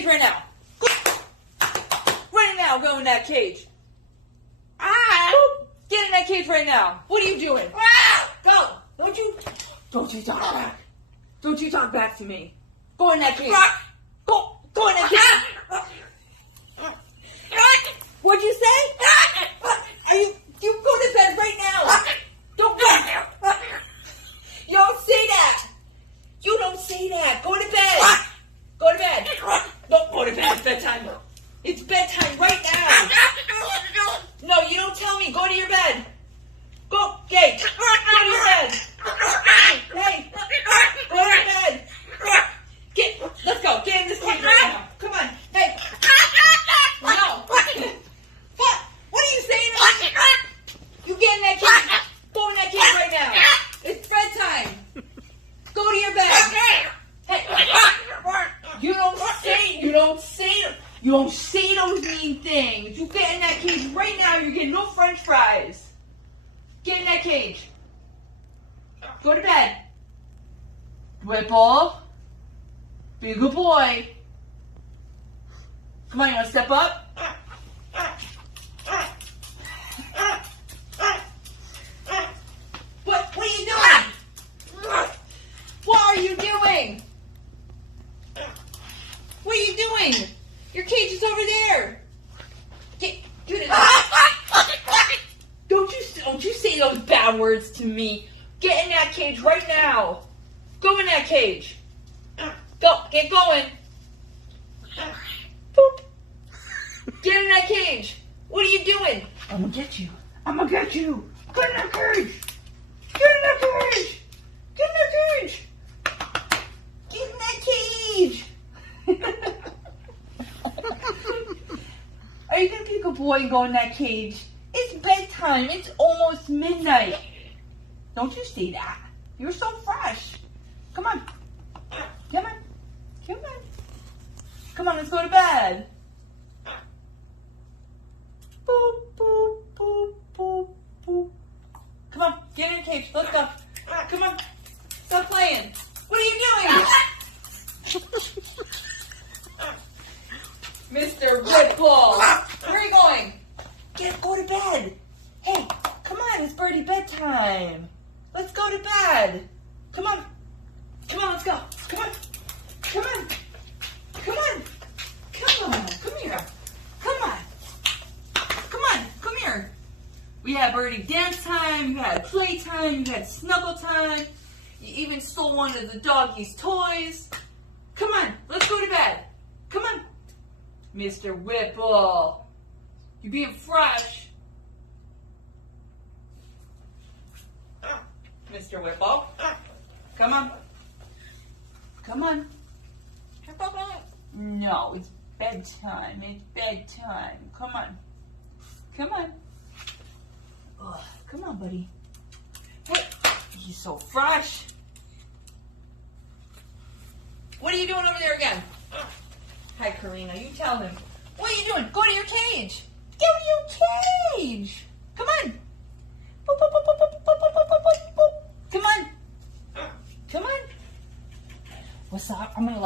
cage right now. Right now, go in that cage. Get in that cage right now. What are you doing? Go. Don't you talk back. Don't you talk back to me. Go in that cage. Go in that cage. What'd you say? You go to bed right now. Don't go. You don't say that. You don't say that. Go to bed. Go to bed. Don't go to bed. It's bedtime. It's bedtime right now. No, you don't tell me. Go to your bed. Go, Gay. Go to your bed. Hey, go to your bed. Let's go. Get in this cage right now. Come on. Hey. No. What are you saying? You get in that cage. Go in that cage right now. It's bedtime. Go to your bed. Hey. You don't say those mean things. You get in that cage right now. You're getting no French fries. Get in that cage. Go to bed. Whipple. Be a good boy. Come on, you want to step up? What are you doing? What are you doing? What are you doing? Your cage is over there. Get it. Don't you say those bad words to me. Get in that cage right now. Go in that cage. Go. Get going. Boop. Get in that cage. What are you doing? I'm gonna get you. Get in that cage. Get in that cage. Get in that cage. Are you gonna be a good boy and go in that cage? It's bedtime. It's almost midnight. Don't you say that. You're so fresh. Come on. Come on, let's go to bed. Boop, boop, boop, boop, boop. Come on, get in the cage. Let's go. Come on. Stop playing. What are you doing? Mr. Whipple. Where are you going? Go to bed. Hey, come on, it's already bedtime. Let's go to bed. Come on, let's go. Come on. Come here. We have already dance time, you had playtime, you had snuggle time. You even stole one of the doggy's toys. Come on, let's go to bed. Come on. Mr. Whipple, you being fresh. Mr. Whipple, come on. No, it's bedtime. Come on. Ugh, come on, buddy. What? He's so fresh. What are you doing over there again? Hi, Karina. You tell him. What are you doing? Go to your cage. Go to your cage. Come on. Come on. What's up? I'm going to let